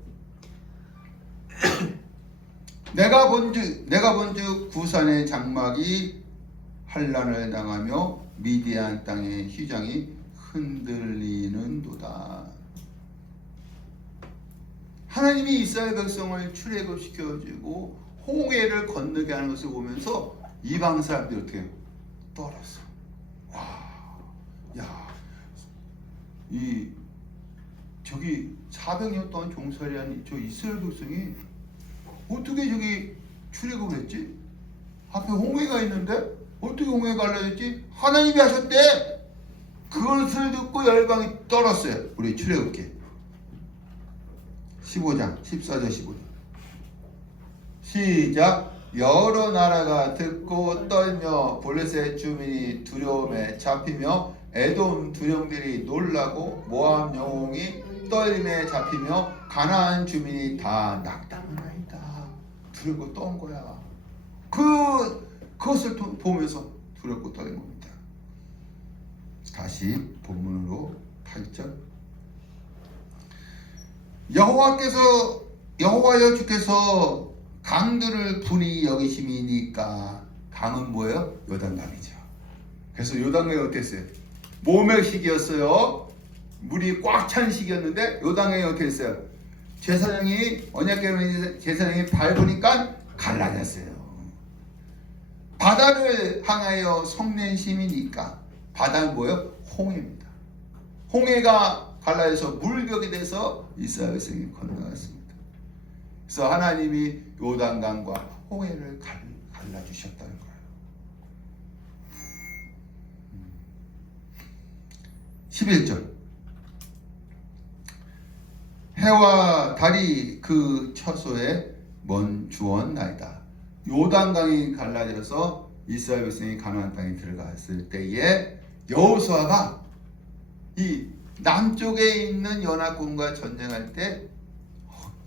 내가 본즉 구산의 장막이 환란을 당하며 미디안 땅의 휘장이 흔들리는도다. 하나님이 이스라엘 백성을 출애굽시켜주고 홍해를 건너게 하는 것을 보면서 이방 사람들이 어떻게 해요? 떨었어. 와, 야, 저기 400년 동안 종살이한 저 이스라엘 백성이 어떻게 저기 출애굽을 했지? 앞에 홍해가 있는데 어떻게 홍해가 갈라졌지? 하나님이 하셨대. 그것을 듣고 열방이 떨었어요. 우리 출애굽기 15장 14절 15절 시작. 여러 나라가 듣고 떨며 블레셋 주민이 두려움에 잡히며 에돔 두령들이 놀라고 모압 영웅이 떨림에 잡히며 가나안 주민이 다 낙담하나이다. 두렵고 떤 거야. 그것을 보면서 두렵고 떨린 겁니다. 다시 본문으로 8절. 여호와여 주께서 강들을 분이 여기심이니까. 강은 뭐예요? 요단강이죠. 그래서 요단강이 어땠어요? 모멸시기였어요. 물이 꽉 찬 시기였는데 요단강이 어떻게 했어요? 제사장이 언약궤 제사장이 밟으니까 갈라졌어요. 바다를 향하여 성내심이니까. 바다는 뭐예요? 홍해입니다. 홍해가 갈라져서 물벽이 돼서 이스라엘 백성이 건너갔습니다. 그래서 하나님이 요단강과 홍해를 갈라주셨다는 거예요. 11절. 해와 달이 그 처소에 멈추었나이다. 요단강이 갈라져서 이스라엘 백성이 가나안 땅에 들어갔을 때에 여호수아가 이 남쪽에 있는 연합군과 전쟁할 때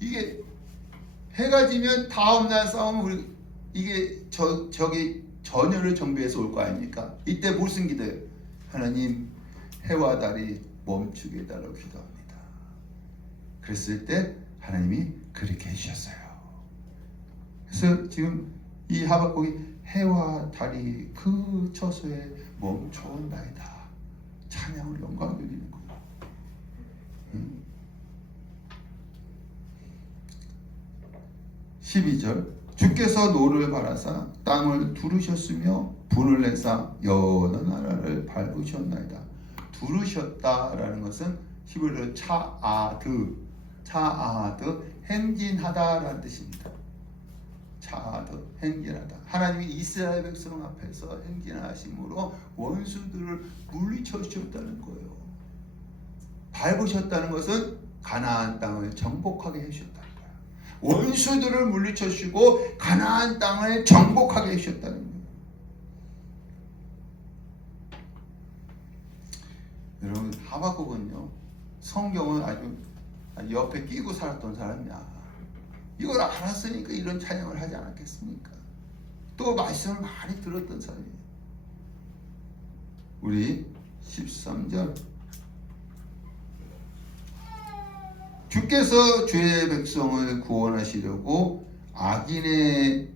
이게 해가 지면 다음날 싸우면 이게 저기 전열을 정비해서 올 거 아닙니까? 이때 무슨 기도예요? 하나님 해와 달이 멈추게 해달라고 기도합니다. 그랬을 때 하나님이 그렇게 해주셨어요. 그래서 지금 이 하박국이 해와 달이 그 처소에 멈춰온다이다. 찬양을 영광 드리는 거예요. 12절. 주께서 노를 바라사 땅을 두르셨으며 분을 내사 여러 나라를 밟으셨나이다. 두르셨다라는 것은 히브리어로 차아드 행진하다라는 뜻입니다. 차아드 행진하다. 하나님이 이스라엘 백성 앞에서 행진하심으로 원수들을 물리쳐 주셨다는 거예요. 밟으셨다는 것은 가나안 땅을 정복하게 해주셨다는 거예요. 원수들을 물리쳐 주시고 가나안 땅을 정복하게 해주셨다는 거예요. 여러분, 하박국은요, 성경은 아주 옆에 끼고 살았던 사람이야. 이걸 알았으니까 이런 찬양을 하지 않았겠습니까? 또 말씀을 많이 들었던 사람이에요. 우리 13절. 주께서 주의 백성을 구원하시려고 악인의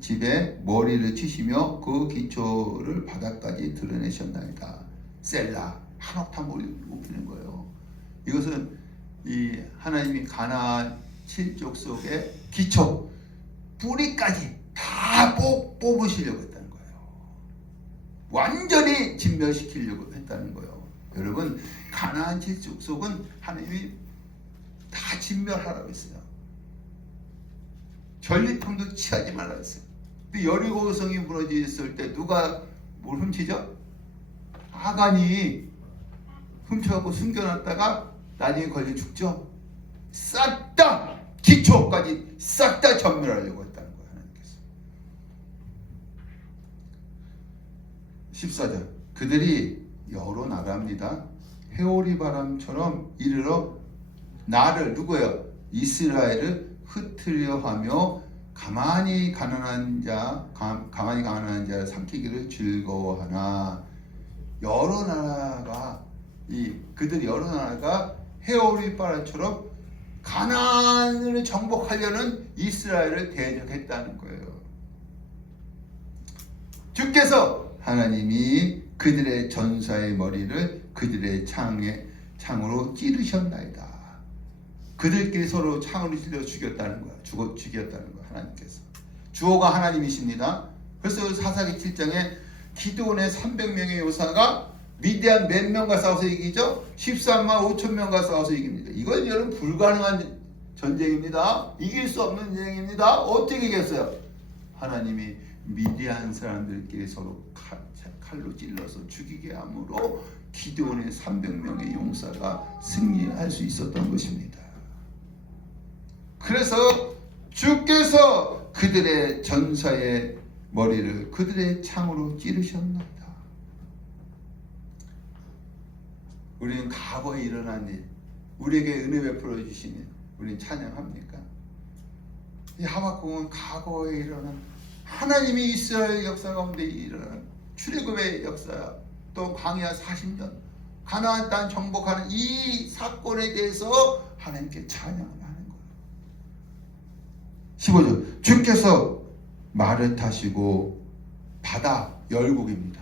집에 머리를 치시며 그 기초를 바닥까지 드러내셨나이다. 셀라, 한옥탑 머리를 높이는 거예요. 이것은 이 하나님이 가나안 7족속의 기초, 뿌리까지 다 뽑으시려고 했다는 거예요. 완전히 진멸시키려고 했다는 거예요. 여러분, 가나안 7족속은 하나님이 다 진멸하라고 했어요. 전리품도 취하지 말라고 했어요. 여리고 성이 무너졌을 때 누가 뭘 훔치죠? 하간이 훔쳐갖고 숨겨놨다가 나중에 걸려 죽죠. 싹 다 기초까지 싹 다 전멸하려고 했다는 거예요. 하나님께서. 14절 그들이 여러 나라입니다. 회오리 바람처럼 이르러 나를 누구예요? 이스라엘을 흩으려 하며 가만히 가난한 자를 삼키기를 즐거워하나. 여러 나라가 그들 여러 나라가 회오리 바람처럼 가나안을 정복하려는 이스라엘을 대적했다는 거예요. 주께서 하나님이 그들의 전사의 머리를 그들의 창으로 찌르셨나이다. 그들끼리 서로 창으로 찔러 죽였다는 거야. 죽였다는 거야. 하나님께서. 주어가 하나님이십니다. 그래서 사사기 7장에 기드온의 300명의 요사가 미디안 몇 명과 싸워서 이기죠? 13만 5천 명과 싸워서 이깁니다. 이건 여러분 불가능한 전쟁입니다. 이길 수 없는 전쟁입니다. 어떻게 이겼어요? 하나님이 미디안 사람들끼리 서로 칼로 찔러서 죽이게 함으로 기드온의 300명의 용사가 승리할 수 있었던 것입니다. 그래서 주께서 그들의 전사의 머리를 그들의 창으로 찌르셨나이다. 우리는 과거에 일어난 일, 우리에게 은혜 베풀어 주시니 우리는 찬양합니까? 이 하박국은 과거에 일어난 하나님이 이스라엘 역사 가운데 일어난 출애굽의 역사, 또 광야 40년 가나안 땅 정복하는 이 사건에 대해서 하나님께 찬양을 하는 거예요. 15절 주께서 말을 타시고 바다 열국입니다.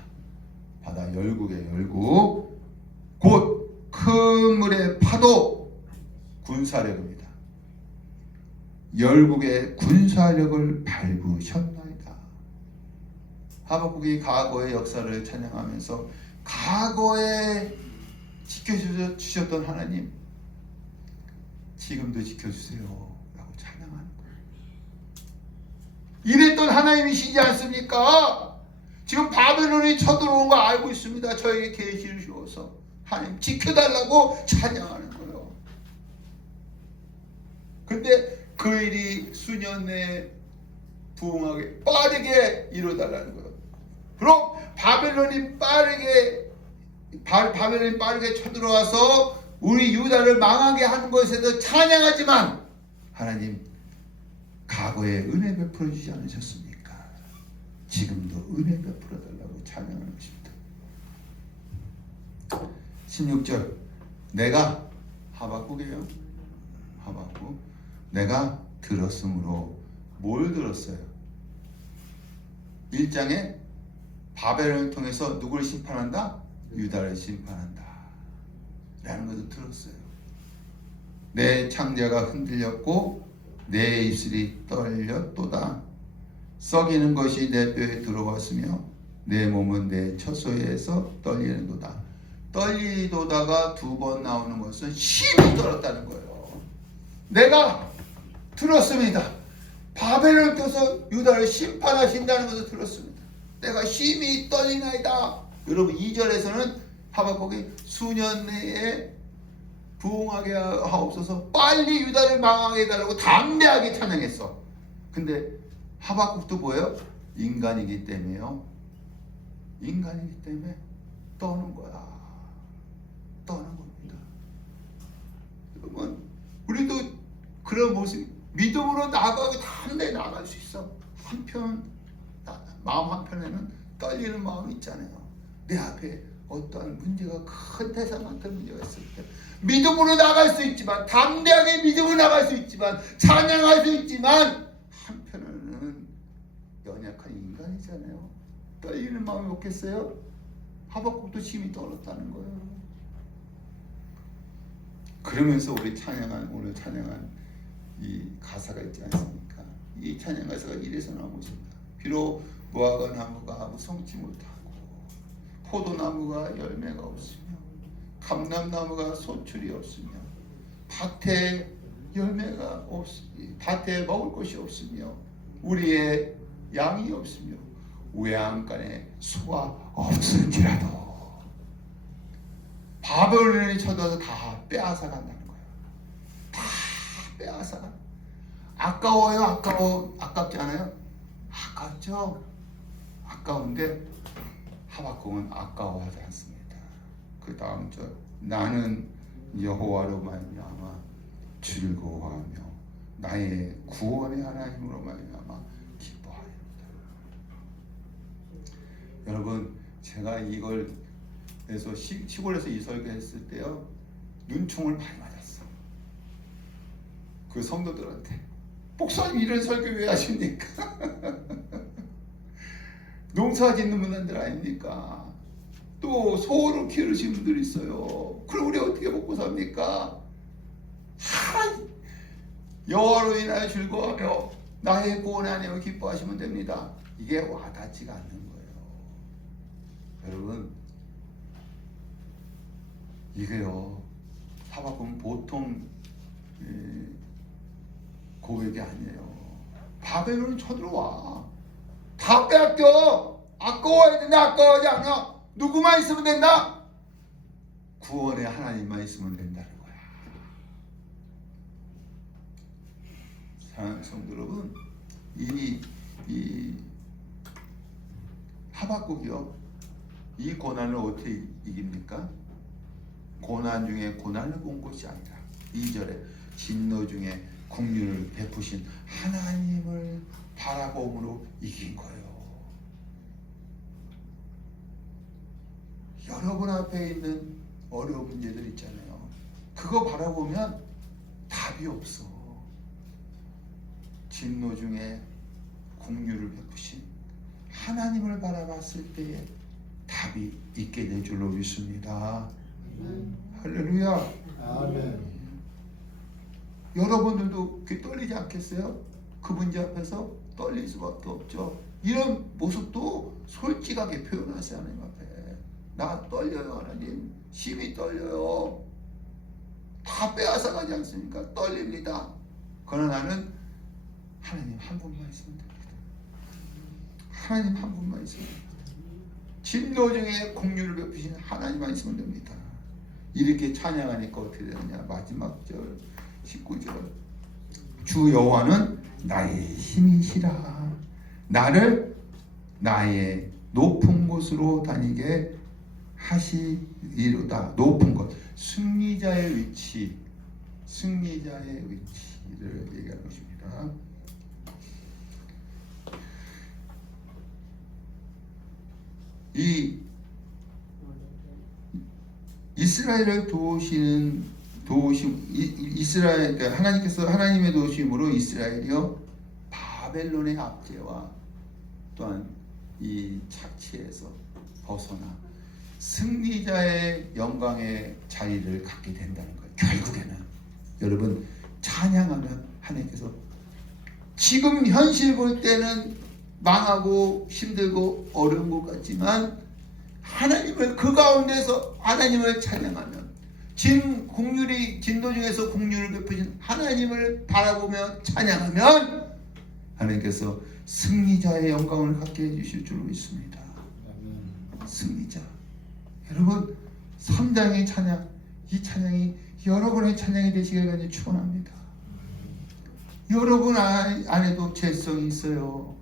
바다 열국의 열국 곧 큰 물의 파도 군사력입니다. 열국의 군사력을 밟으셨나이다. 하박국이 과거의 역사를 찬양하면서 과거에 지켜주셨던 하나님 지금도 지켜주세요 라고 찬양하는 거예요. 이랬던 하나님이시지 않습니까? 지금 바벨론이 쳐들어온 거 알고 있습니다. 저에게 계시를 주어서 하나님 지켜달라고 찬양하는 거예요. 근데 그 일이 수년 내에 부흥하게 빠르게 이루어달라는 거예요. 그럼 바벨론이 빠르게 쳐들어와서 우리 유다를 망하게 하는 것에도 찬양하지만 하나님 과거에 은혜 베풀어 주지 않으셨습니까? 지금도 은혜 베풀어 달라고 찬양하는 것입니다. 16절 내가 하박국이에요. 하박국 내가 들었으므로 뭘 들었어요? 1장에 바벨론을 통해서 누구를 심판한다? 유다를 심판한다 라는 것도 들었어요. 내 창자가 흔들렸고 내 입술이 떨렸도다. 썩이는 것이 내 뼈에 들어왔으며 내 몸은 내 처소에서 떨리는도다. 떨리도다가 2번 나오는 것은 심히 떨었다는 거예요. 내가 들었습니다. 바벨론을 통해서 유다를 심판하신다는 것을 들었습니다. 내가 심히 떨리나이다. 여러분 2절에서는 하박국이 수년 내에 부흥하게 하옵소서 빨리 유다를 망하게 해달라고 담대하게 찬양했어. 근데 하박국도 뭐예요? 인간이기 때문에요. 인간이기 때문에 떠는 거야. 떠는 겁니다. 여러분 우리도 그런 모습 믿음으로 나가고 담대히 나갈 수 있어. 마음 한편에는 떨리는 마음이 있잖아요. 내 앞에 어떠한 문제가 큰 대상 같은 문제가 있을 때 믿음으로 나갈 수 있지만 담대하게 믿음으로 나갈 수 있지만 찬양할 수 있지만 한편으로는 연약한 인간이잖아요. 떨리는 마음이 없겠어요? 하박국도 심히 떨었다는 거예요. 그러면서 우리 오늘 찬양한 이 가사가 있지 않습니까? 이 찬양 가사가 이래서 나온 것입니다. 비록 무화과 나무가 무성치 못하고 포도나무가 열매가 없으며 감람나무가 소출이 없으며 밭에 열매가 밭에 먹을 것이 없으며 우리의 양이 없으며 외양간에 소가 없을지라도 바벨론이 쳐들어서 다 빼앗아 간다는 거예요. 다 빼앗아 가. 아까워요? 아깝지 않아요? 아깝죠? 아까운데 하박국은 아까워하지 않습니다. 그 다음 절, 나는 여호와로 말미암아 즐거워하며 나의 구원의 하나님으로 말미암아 기뻐하리로다. 여러분, 제가 이걸 그래서 시골에서 이 설교했을 때요, 눈총을 많이 맞았어. 그 성도들한테. 목사님 이런 설교 왜 하십니까? 농사 짓는 분들 아닙니까? 또 소를 기르시는 분들이 있어요. 그럼 우리 어떻게 먹고 삽니까? 여호와로 인하여 즐거워하며 나의 구원의 하나님을 기뻐하시면 됩니다. 이게 와닿지가 않는 거예요. 여러분, 이게요, 하박국은 보통 고백이 아니에요. 바벨론은 쳐들어와. 다 빼앗겨. 아까워야 된다. 아까워하지 않아. 누구만 있으면 된다. 구원의 하나님만 있으면 된다는 거야. 사랑하는 성도 여러분, 이 하박국이요, 이 고난을 어떻게 이깁니까? 고난 중에 고난을 본 것이 아니라 2절에 진노 중에 긍휼을 베푸신 하나님을 바라봄으로 이긴 거예요. 여러분 앞에 있는 어려운 문제들 있잖아요. 그거 바라보면 답이 없어. 진노 중에 긍휼을 베푸신 하나님을 바라봤을 때에 답이 있게 될 줄로 믿습니다. 할렐루야. 아멘. 여러분들도 떨리지 않겠어요? 그 문제 앞에서 떨릴 수밖에 없죠. 이런 모습도 솔직하게 표현하세요. 하나님 앞에. 나 떨려요. 하나님. 심히 떨려요. 다 빼앗아 가지 않습니까? 떨립니다. 그러나 나는 하나님 한 분만 있으면 됩니다. 하나님 한 분만 있으면 됩니다. 진노 중에 긍휼을 베푸신 하나님만 있으면 됩니다. 이렇게 찬양하니까 어떻게 되느냐. 마지막 절 19절, 주 여호와는 나의 힘이시라. 나를 나의 높은 곳으로 다니게 하시리로다. 높은 곳, 승리자의 위치, 승리자의 위치를 얘기하는 것입니다. 이 이스라엘을 이스라엘, 그러니까 하나님께서 하나님의 도우심으로 이스라엘이요, 바벨론의 압제와 또한 이 착취에서 벗어나 승리자의 영광의 자리를 갖게 된다는 거예요. 결국에는 여러분, 찬양하면 하나님께서 지금 현실 볼 때는 망하고 힘들고 어려운 것 같지만 하나님을 그 가운데서 하나님을 찬양하면 진도 중에서 긍휼을 베푸신 하나님을 바라보며 찬양하면 하나님께서 승리자의 영광을 갖게 해주실 줄로 믿습니다. 승리자. 여러분, 3장의 찬양, 이 찬양이 여러분의 찬양이 되시길 간절히 축원합니다. 여러분 안에도 죄성이 있어요.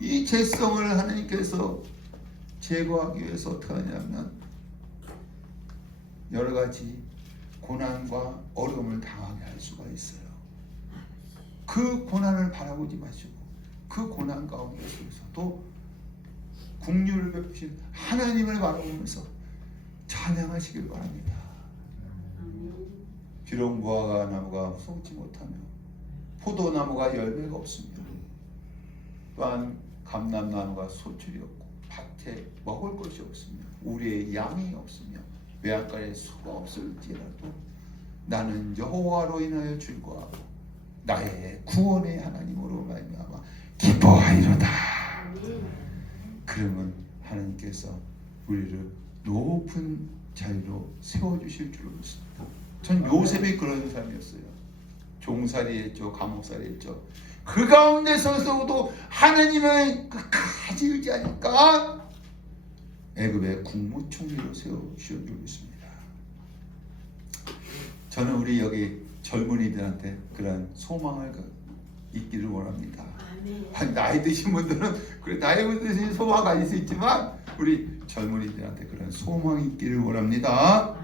이 죄성을 하나님께서 제거하기 위해서 어떻게 하냐면 여러 가지 고난과 어려움을 당하게 할 수가 있어요. 그 고난을 바라보지 마시고 그 고난 가운데 속에서도 긍휼을 베푸신 하나님을 바라보면서 찬양하시길 바랍니다. 비록 무화과 나무가 솟지 못하며 포도나무가 열매가 없습니다. 또한 감람나무가 소출이 없고 밭에 먹을 것이 없으며 우리의 양이 없으며 외양간에 소가 없을지라도 나는 여호와로 인하여 즐거워하고 나의 구원의 하나님으로 말미암아 기뻐하리로다. 그러면 하나님께서 우리를 높은 자리로 세워주실 줄로 믿습니다. 전 요셉이 그런 사람이었어요. 종살이 했죠. 감옥살이 했죠. 그 가운데서도 하나님을 끝까지 의지하니까 애굽의 국무총리로 세워주고 있습니다. 저는 우리 여기 젊은이들한테 그런 소망을 있기를 원합니다. 나이 드신 분들은 그래, 나이 드신 소망 가질 수 있지만 우리 젊은이들한테 그런 소망이 있기를 원합니다.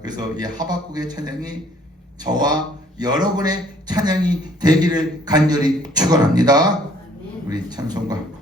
그래서 이 하박국의 찬양이 저와 여러분의 찬양이 되기를 간절히 축원합니다. 우리 찬송가